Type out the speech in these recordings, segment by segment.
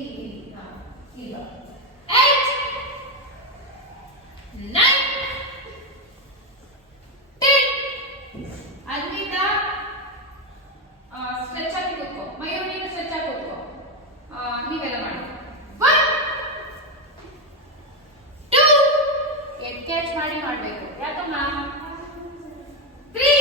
ಇಲ್ಲಿ ಈಗ 8 9 10 ಅನ್ವಿತಾ ಸ್ಟ್ರೆಚ್ ಆಗಿ ಕೂತ್ಕೋ ಮಯೂರ್ ನೀನು ಸ್ಟ್ರೆಚ್ ಆಗಿ ಕೂತ್ಕೋ ನೀವೆಲ್ಲ ಮಾಡಿ 1 2 ಕ್ಯಾಚ್ ಮಾಡಿ ಮಾಡಬೇಕು ಯಾಕಮ್ಮ 3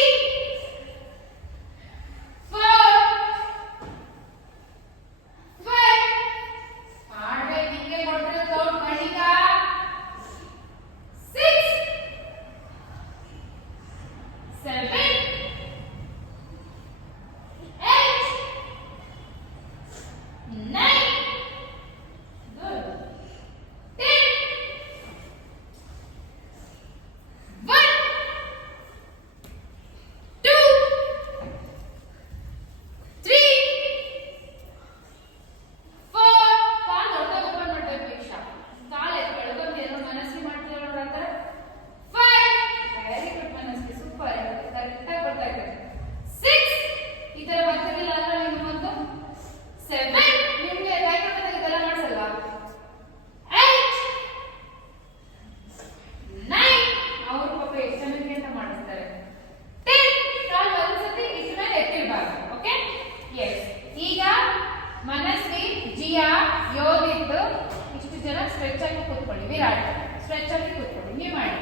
ಸ್ಟ್ರೆಚ್ ಆಗಿ ಕೂತ್ಕೊಳ್ಳಿ ವಿರಾಟ್ ಸ್ಟ್ರೆಚ್ ಆಗಿ ಕೂತ್ಕೊಳ್ಳಿ ನೀವು ಮಾಡಿ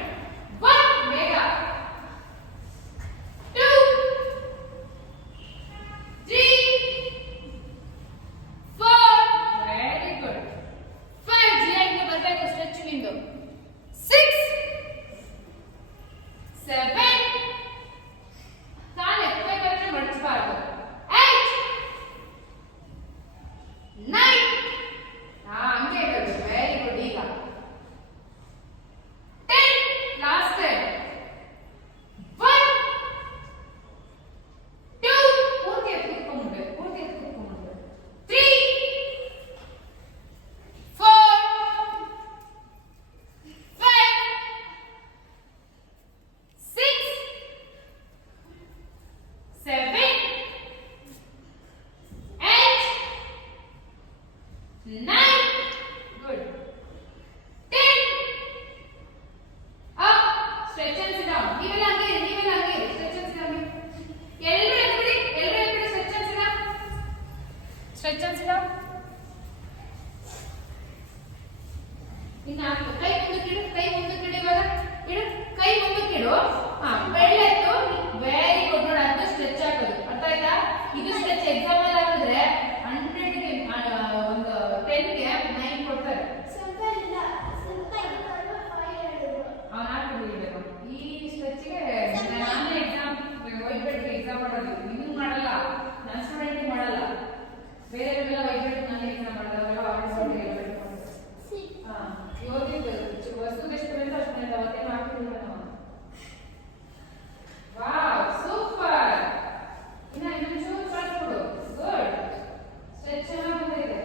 1 ಬೇಗ 2 3 4 ವೆರಿ ಗುಡ್ 5 ಜಿಯಾಗಿ ಬರಬೇಕು ಸ್ಟ್ರೆಚ್ ನಿಂದು 6 7 ಕಾಲು ಎತ್ತಬೇಕಾದ್ರೆ ಮಡಚಬಾರದು 8 9 ಹಂಗೆ ಇರೋದು ವೆರಿ ಗುಡ್ ಈಗ 10 ಲಾಸ್ಟ್ 1 2 ಪೂರ್ತಿ ಎತ್ಕೊಂಡ್ಬಿಡ್ಬೇಕು 3 4 5 6 7 8 9 good 10 up stretch and sit down ನೀವೆಲ್ಲ ಹಂಗೆ stretch and sit down ಎಲ್ಲರೂ ಎದ್ಬಿಡಿ stretch and sit down ಇನ್ನು ಕೈ ಮುಂದಕ್ಕಿಡು ಇವಾಗ ಇಡು ಕೈ ಮುಂದಕ್ಕಿಡು ಬೆಳ್ಳೆತ್ತು ವೆರಿ ಗುಡ್ ನೋಡಿ ಅದು ಸ್ಟ್ರೆಚ್ ಆಗೋದು ಅರ್ಥ ಆಯ್ತಾ ಇದು ಸ್ಟ್ರೆಚ್ ಎಕ್ಸಾಮ್ ಅಲ್ಲಿ ಹಾಕಿದ್ರೆ 100 ಗೆ ಒಂದು 10 ಗೆ 9 ಕೊಡ್ತಾರೆ ಅವನು ಹಾಕಿಬಿಡಬೇಕು ಈ ಸ್ಟ್ರೆಚ್ ಗೆ ನಾನು ಎಕ್ಸಾಮ್ ವೈಟ್ ಎಕ್ಸಾಮ್ ಮಾಡೋದು ನೀವು ಮಾಡಲ್ಲ ನನ್ನ ಸ್ಟೂಡೆಂಟ್ ಮಾಡಲ್ಲ ಬೇರೆಯವರೆಲ್ಲ ವೈಟ್ ನಾನು ಎಕ್ಸಾಮ್ ಮಾಡೋದಲ್ಲ ಅವ್ರು ಯೋಗಿದ್ದು ವಸ್ತು ಎಷ್ಟು ಅಂತ ಅಷ್ಟೇ ಅವತ್ತೇ ಮಾಡ್ತಿಲ್ಲ ನಾವು ವಾವ್ ಸೂಪರ್ ಇನ್ನೊಂದು ಚೂರು ಕಳ್ಸ್ಕೊಡು ಗುಡ್ ಸ್ಟ್ರೆಚ್ ಚೆನ್ನಾಗಿ ಬಂದೈತೆ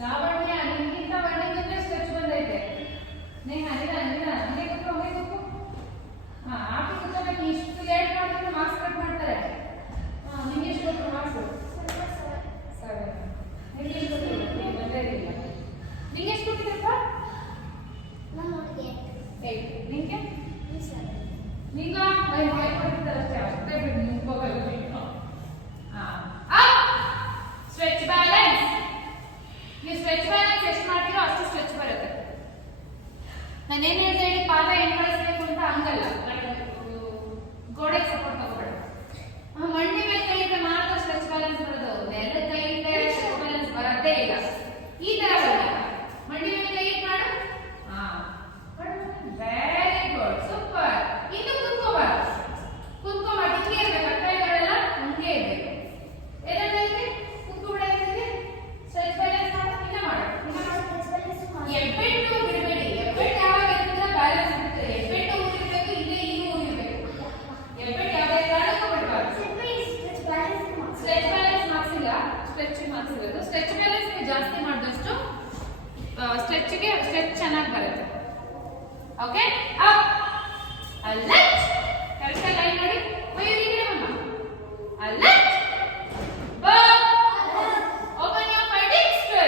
ಲಾವಣ್ಯ ನಿನ್ಗಿಂತ ಬಣ್ಣಿಗಿಂತ ಸ್ಟ್ರೆಚ್ ಬಂದೈತೆ ಅನ್ವಿತಾ ಹಂಗೆ ಕೂತ್ಕೊ ಆಫಿ ಕೂತ್ಕೋಬೇಕು ಇಷ್ಟು ಲೇಟ್ ಮಾಡಿದ್ರೆ ಮಾರ್ಕ್ಸ್ ಕಟ್ ಮಾಡ್ತಾರೆ ನಿಮ್ಗೆ ಎಷ್ಟು ಕೊಟ್ಟರು ಮಾರ್ಕ್ಸು 7 ನಿಮ್ಗೆ ಎಷ್ಟು ಕೊಟ್ಟಿಲ್ಲ ಬಂದೇ ಇಲ್ಲ ನಿಂಗೆ ಎಷ್ಟು ಕೊಟ್ಟಿದ್ರಪ್ಪ 8 ನಿಂಗೆ ನಿಂಗ 5 ಕೊಟ್ಟಿದ್ದಾರೆ ಅಷ್ಟೇ ಅಷ್ಟೇ ಬಿಟ್ಟು ಮುಗ್ಕೋಬೇಕು ಸ್ಟ್ರೆಚ್ ಬ್ಯಾಲೆನ್ಸ್ ನೀವು ಸ್ಟ್ರೆಚ್ ಬ್ಯಾಲೆನ್ಸ್ ಎಷ್ಟು ಮಾಡ್ತೀರೋ ಅಷ್ಟು ಸ್ಟ್ರೆಚ್ ಬರುತ್ತೆ ನಾನೇನು ಹೇಳಿದೆ ಹೇಳಿ ಪಾದ ಏನು ಬಳಸಬೇಕು ಅಂತ ಹಂಗಲ್ಲ ಗೋಡೆಗೆ ಸಪೋರ್ಟ್ ತಗೋಬೇಡ ಮಂಡಿ ಮೇಲೆ ಕೈ ಇಟ್ಟರೆ ಮಾತ್ರ ಸ್ಟ್ರೆಚ್ ಬ್ಯಾಲೆನ್ಸ್ ಬರೋದು ನೆಲದ ಕೈ ಇಟ್ಟರೆ ಸ್ಟ್ರೆಚ್ ಬ್ಯಾಲೆನ್ಸ್ ಬರೋದೇ ಇಲ್ಲ ಈ ತರ ಬರಲ್ಲ ಮಂಡಿ ಮೇಲೆ ಕೈ ಇಟ್ಟು ಮಾಡು ವೆರಿ ಗುಡ್ ಸೂಪರ್ ಇನ್ನು ಕುತ್ಕೋಬಾರ್ದು ಹಿಂಗೆ ಇರ್ಬೇಕು ಕೈಗಳೆಲ್ಲ ಹಂಗೆ ಇರ್ಬೇಕು ಏನಂತೈತೆ ಕುತ್ಕೋಬಿಡೈತೆ ಸ್ಟ್ರೆಚ್ ಬ್ಯಾಲೆನ್ಸ್ ಇನ್ನ ಮಾಡು ಎಬ್ಬೆಟ್ಟು ಬಿಡಬೇಡಿ ಎಬ್ಬೆಟ್ಟು ಯಾವಾಗ ಇರ್ತದೆ ಬ್ಯಾಲೆನ್ಸ್ ಇರ್ತದೆ ಎಬ್ಬೆಟ್ಟು ಊರಿರ್ಬೇಕು ಇಲ್ಲೇ ಇನ್ನೂ ಊರಿರ್ಬೇಕು ಎಬ್ಬೆಟ್ಟು ಯಾವುದೇ ಕಾರಣಕ್ಕೂ ಬಿಡಬಾರ್ದು ಸ್ಟ್ರೆಚ್ ಬ್ಯಾಲೆನ್ಸ್ ಮಾರ್ಕ್ಸ್ ಇಲ್ಲ ಸ್ಟ್ರೆಚ್ ಮಾರ್ಕ್ಸ್ ಇರೋದು ಸ್ಟ್ರೆಚ್ ಬ್ಯಾಲೆನ್ಸ್ ಜಾಸ್ತಿ ಮಾಡಿದಷ್ಟು ಸ್ಟ್ರೆಚ್ ಚೆನ್ನಾಗಿ ಬರುತ್ತೆ okay up left correct line ನೋಡಿ ಮಯೂರಿಗೆ ಅಮ್ಮ left open your fighting stretch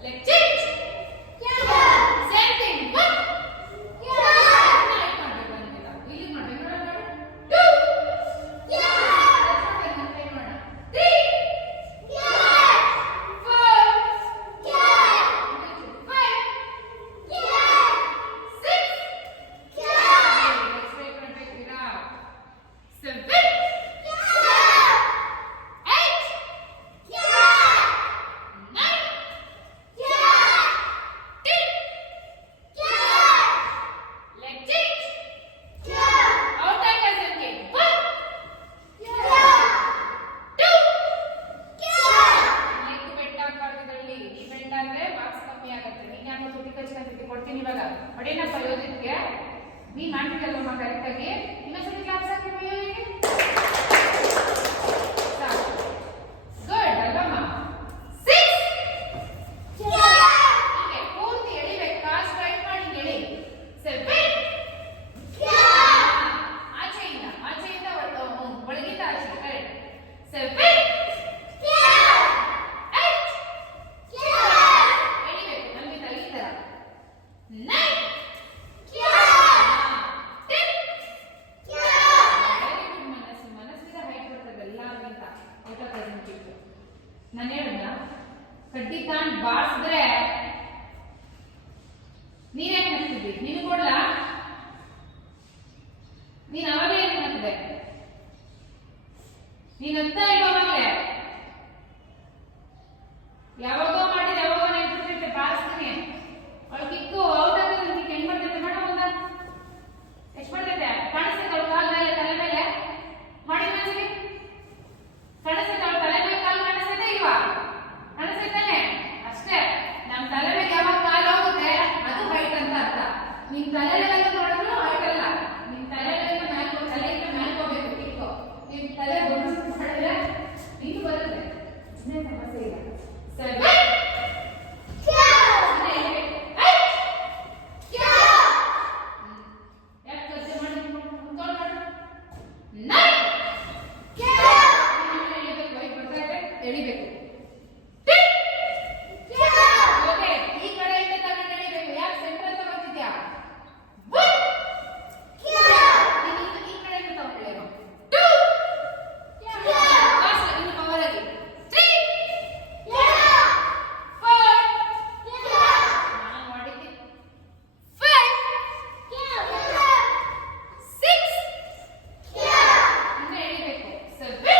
Leg change. Same thing. 1. ಇಲ್ಲಿ ಮಾಡ್ಬೇಕು ನೋಡೋಣ. 2. 3. ಕೊಡ್ತೀನಿ ಇವಾಗ ಹೊಡೆನಪ್ಪ ಯೋಜಿತ್ಗೆ ನೀನ್ ಮಾಡ್ತಿದ್ದಲ್ಲಮ್ಮ ಕರೆಕ್ಟ್ ಆಗಿ ಇನ್ನೊಂದ್ಸತಿ ಕ್ಲಾಸ್ ಹಾಕಿ ಗುಡ್ ಅಲ್ಲಮ್ಮ 6 ಹೀಗೆ ಪೂರ್ತಿ ಎಳಿಬೇಕು ಕಾಲ್ ಸ್ಟ್ರೈಟ್ ಮಾಡಿ ಎಳಿ 7 ಆಚೆಯಿಂದ ಒಳಗಿಂದ ಆಚೆ ಕರೆಕ್ಟ್ 7 ನಾನು ಹೇಳಿದ್ನ ಕಡ್ಡಿ ತಾಂಡ್ ಬಾರಿಸಿದ್ರೆ ನೀನೇನ್ ಮಾಡ್ತಿದ್ದಿ ನೀನು ಕೊಡ್ಲಾ ನೀನ್ ಅವಾಗ ಏನ್ ಮಾಡ್ತಿದ್ದೆ ನೀನಂತ ಇವಾಗಲೇ ಯಾವಾಗೋ ಮಾಡಿದ್ರೆ ಯಾವಾಗ ನೆನ್ಪಿರ್ತೈತೆ ಬಾರಿಸ್ತೀನಿ ಅವಳು ಕಿಕ್ಕು ಔಟ್ ಆಗೋದು ನಿಂಗೆ ಹೆಂಗ್ ಮಾಡ್ತೈತೆ ಮೇಡಮ್ ಒಂದ ಎಷ್ಟು ಮಾಡ್ತೈತೆ ಕಾಣಿಸ್ತೈತೆ ಅವಳು ಕಾಲ್ ಮೇಲೆ ತಲೆ ಮೇಲೆ ಮಾಡಿದ ಮನ್ಸಿಗೆ ಕಾಣಿಸ್ತೈತೆ ಅವಳು ತಲೆ ಮೇಲೆ ಕಾಲ್ ಕಾಣಿಸ್ತೈತೆ ಇಲ್ವಾ ಕಾಣಿಸ್ತೈತಾನೆ ಅಷ್ಟೇ ನಮ್ ತಲೆ ಮೇಲೆ ಯಾವಾಗ ಕಾಲ್ ಹೋಗುತ್ತೆ ಅದು ಹೈಟ್ ಅಂತ ಅರ್ಥ ನಿಮ್ ತಲೆ ಮೇಲೆ ನೋಡಿದ್ರು ಹೈಟ್ ಅಲ್ಲ ನಿಮ್ ತಲೆ ಮೇಲೆ ತಲೆಯಿಂದ ಮೇಲೆ ಹೋಗ್ಬೇಕು ಕಿಕ್ಕು ನಿಮ್ ತಲೆ ಮಾಡಿದ್ರೆ ಇದು ಬರುತ್ತೆ ಸಮಸ್ಯೆ ಇಲ್ಲ ಸರಿ ಎಳಿಬೇಕು ಈ ಕಡೆಯಿಂದ ತಗೊಂಡು ಎಳಿಬೇಕು ಯಾಕೆ ಸೆಂಟ್ರಲ್ ತಗೊಂಡಿದ್ಯಾ ಈ ಕಡೆಯಿಂದ ತಗೊಂಡಿರೋ 2 ಇನ್ನು ಪವರ್ ಆಗಿ 3 4 ನಾನು ಮಾಡಿದ್ದೆ 5 6 ಇನ್ನು ಎಳಿಬೇಕು 7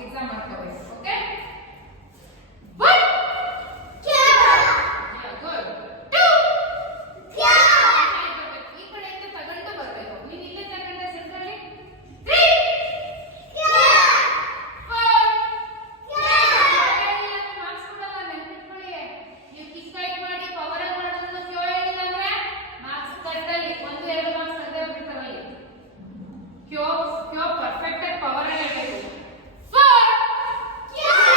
ಎಕ್ಸಾಮ್ ಮಾಡ್ಕೋಬೇಕು ಓಕೆ ಈ ಕಡೆಯಿಂದ ತಗೊಂಡು ಬರಬೇಕು ನೀನು ಇಲ್ಲೇ ತಗೊಂಡ ಸೆಂಟ್ರಲ್ಲಿ 3 ಮಾರ್ಕ್ಸ್ ಕೊಡಲ್ಲ ನೆನ್ಪಿಟ್ಕೊಳ್ಳಿ ನೀವು ಕಿಕ್ ಕೈಟ್ ಮಾಡಿ ಪವರ್ ಆಗಿ ಮಾಡೋದನ್ನ ಫ್ಯೋ ಹೇಳಿಲ್ಲ ಅಂದ್ರೆ ಮಾರ್ಕ್ಸ್ ಕಟ್ಟಲ್ಲಿ 1-2 ಮಾರ್ಕ್ಸ್ ಅದೇ ಹೋಗ್ಬಿಡ್ತಾವಲ್ಲಿ ಫ್ಯೋ ಪರ್ಫೆಕ್ಟ್ ಆಗಿ ಪವರ್ ಆಗಿ ಹೇಳ್ಬೇಕು 4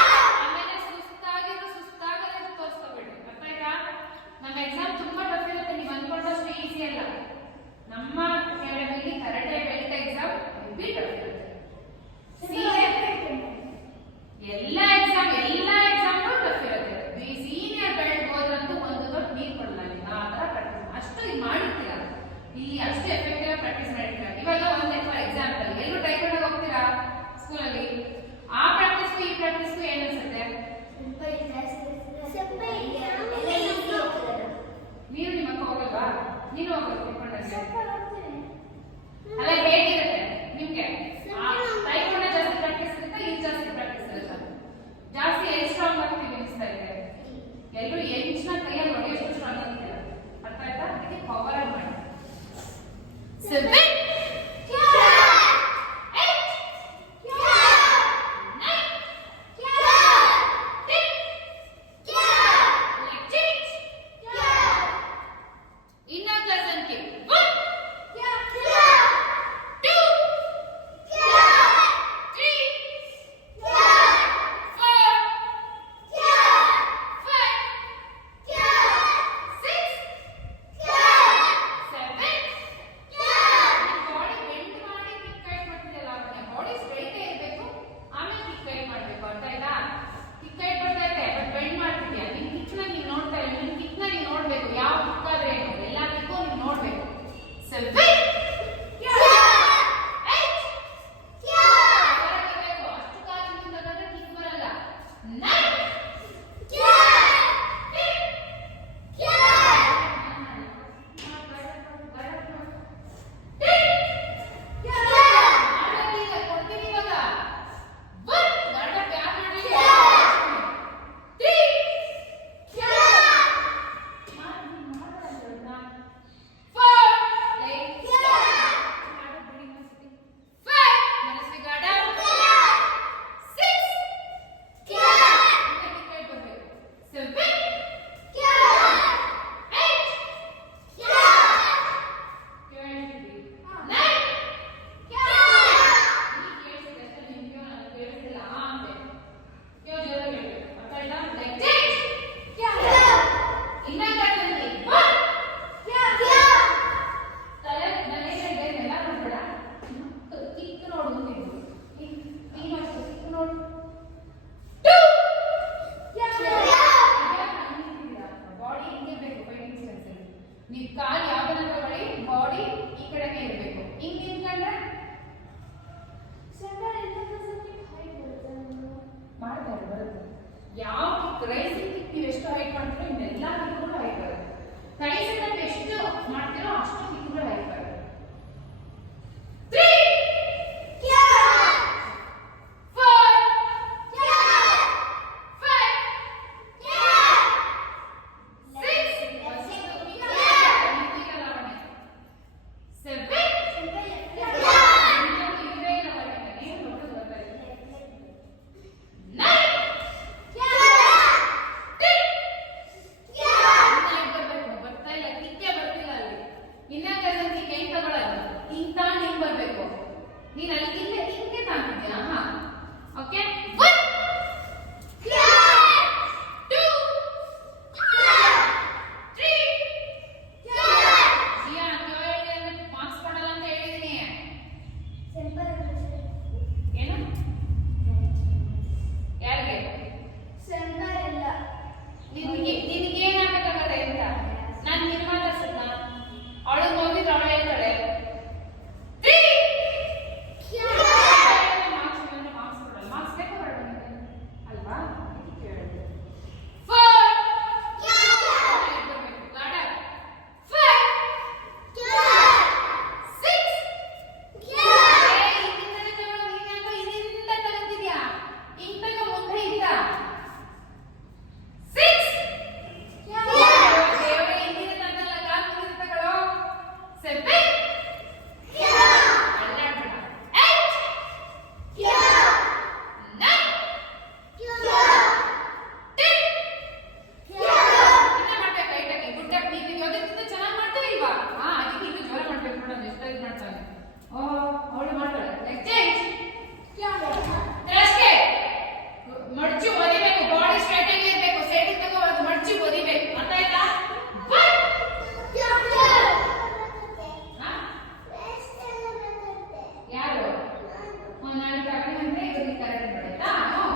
ಬೇಸಿಕ್ ಕರೆಕ್ಟ್ ಮಾಡಿ ಆಯ್ತಾ.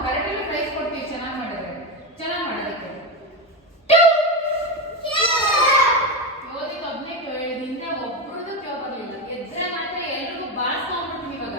ಕರೆಕ್ಟ್ ಅಲ್ಲಿ ಪ್ರೈಸ್ ಕೊಡ್ತೀವಿ ಚೆನ್ನಾಗಿ ಮಾಡಿದ್ರೆ. ಚೆನ್ನಾಗಿ ಮಾಡೋದಕ್ಕೆ ಯೋಧಿಗೆ ಒಬ್ಬನೇ ಕೇಳಿದ್ರೆ ಒಬ್ಬರದು ಕೇಳ ಬರಲಿಲ್ಲ. ಎದ್ರೆ ಮಾತ್ರ ಎಲ್ರಿಗೂ ಬಾರಿಸ್ಕೊಂಡ್ಬಿಡ್ತೀನಿ ಇವಾಗ.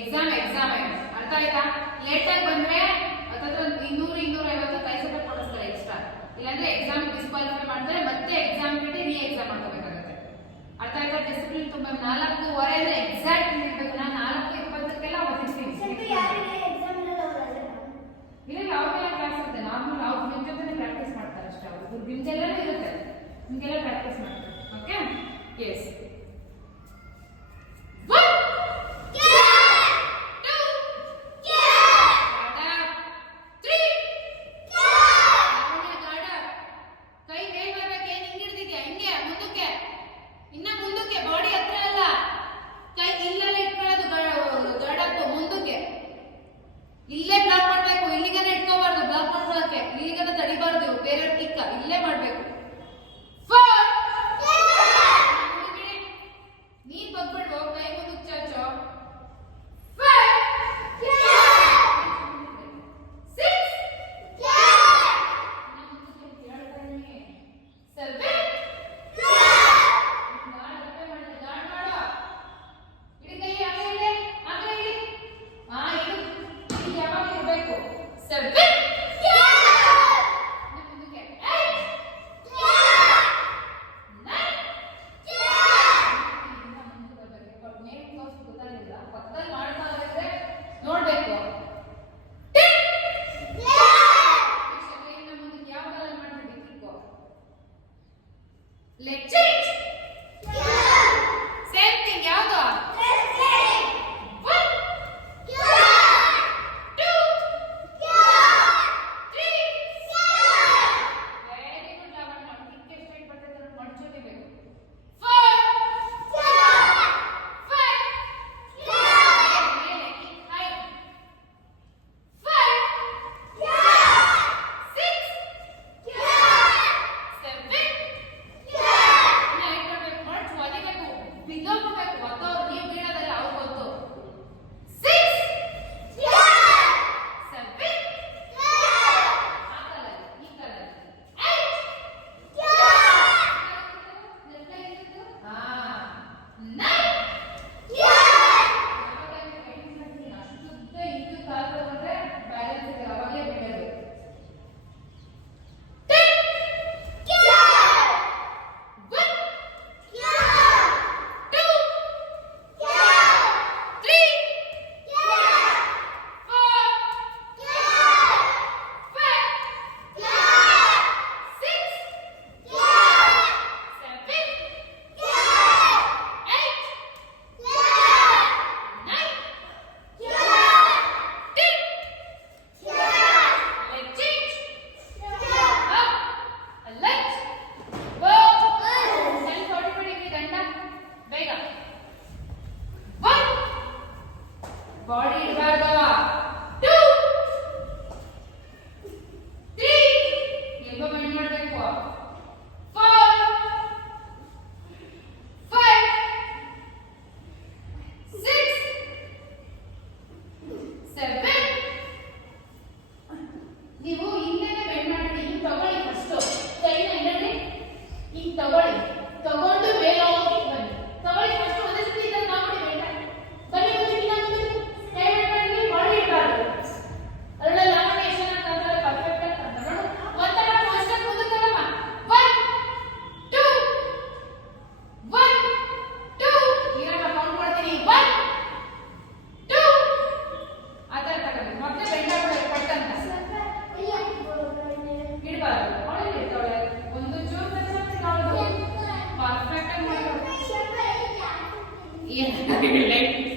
ಎಕ್ಸಾಮ್ ಅರ್ಥ ಆಯ್ತಾ. ಲೇಟ್ ಆಗಿ ಬಂದ್ರೆ ಅಥವಾ 200-250 ಕೈ ಸೆಟ್ ಕೊಡಿಸ್ತಾರೆ ಎಕ್ಸ್ಟ್ರಾ. ಇಲ್ಲಾಂದ್ರೆ ಎಕ್ಸಾಮ್ ಡಿಸ್ಕ್ವಾಲಿಫೈ ಮಾಡ್ತಾರೆ, ಮತ್ತೆ ಎಕ್ಸಾಮ್ ಬಿಟ್ಟು ರೀ ಎಕ್ಸಾಮ್ ಮಾಡ್ಕೋಬೇಕಾಗುತ್ತೆ. ಅರ್ಥ ಆಯ್ತಾ. ಡಿಸಿಪ್ಲಿನ್ ತುಂಬಾ. 4:15 ಅಂದ್ರೆ ಎಕ್ಸಾಕ್ಟ್ ಇರಬೇಕು. ನಾನು 4:20ಕ್ಕೆಲ್ಲ ಓದಿಸ್ತೀನಿ. ಇಲ್ಲ ಯಾವ್ದೆಲ್ಲ ಕ್ಲಾಸ್ ಇರುತ್ತೆ ನಾರ್ಮಲ್ ಅವ್ರು ನಿಮ್ಮ ಜೊತೆ ಪ್ರಾಕ್ಟೀಸ್ ಮಾಡ್ತಾರೆ ಅಷ್ಟೇ. ಅವ್ರು ನಿಮ್ದೆಲ್ಲ ಇರುತ್ತೆ, ನಿಮ್ಗೆಲ್ಲ ಪ್ರಾಕ್ಟೀಸ್ ಮಾಡ್ತಾರೆ. Okay yes. ಇಲ್ಲೇ ಬ್ಲಾಕ್ ಮಾಡಬೇಕು. ಇಲ್ಲಿಗನೇ ಇಟ್ಕೋಬಾರ್ದು. ಬ್ಲಾಕ್ ಮಾಡ್ಕೊಳ್ಳೋಕೆ ಇಲ್ಲಿಗನೇ ತಡಿಬಾರ್ದು. ಬೇರೆ ಟಿಕ್ಕ ಇಲ್ಲೇ ಮಾಡಬೇಕು. ನೀನ್ ಬಗ್ಬಿಡು. ಕೈ ಮುಂದಕ್ಕೆ ಚಾಚೋ. ನೋಡ್ಬೇಕು ಲೆಗ್ ಚೇಂಜ್. Same thing. ಯಾವುದು? 1 2 3. Very good. Lavanya kick straight ಬರ್ತದೆ ನೋಡಿ ಮಡ್ಚೋದಿಬೇಕು. 4 5 ಮೇಲೆ ಕಿಕ್ ಹೈ. 5 6 7 ಬಿದ್ದೋಗ್ಬೇಕು. ಒತ್ತವ್ರು ನೀವು ಬೀಳೋದಲ್ಲ ಅವ್ರು ಗೊತ್ತು. 6 7 ಈ ಕಲರ್ 8 ಬಾಡಿ ಇಡಬಾರ್ದವ. 2 3 ಎಲ್ಬೋ ಬೆಂಡ್ ಮಾಡಬೇಕು. 4 5 6 7. ನೀವು ಹಿಂದೆನೆ ಬೆಂಡ್ ಮಾಡಿ. ಹಿಂಗೆ ತಗೊಳ್ಳಿ. ಫಸ್ಟ್ ಕೈನ ಹಿಂದೆ ಹಿಂಗೆ ತಗೊಳ್ಳಿ. ತಗೊಂಡು ಬೇಗ ಹೋಗಿ ಬನ್ನಿ. ತಗೊಳ್ಳಿ ಫಸ್ಟ್. ಒಂದೇ ಸತಿ ಇದನ್ನ ಮಾಡ್ಬಿಡಿ. Bend light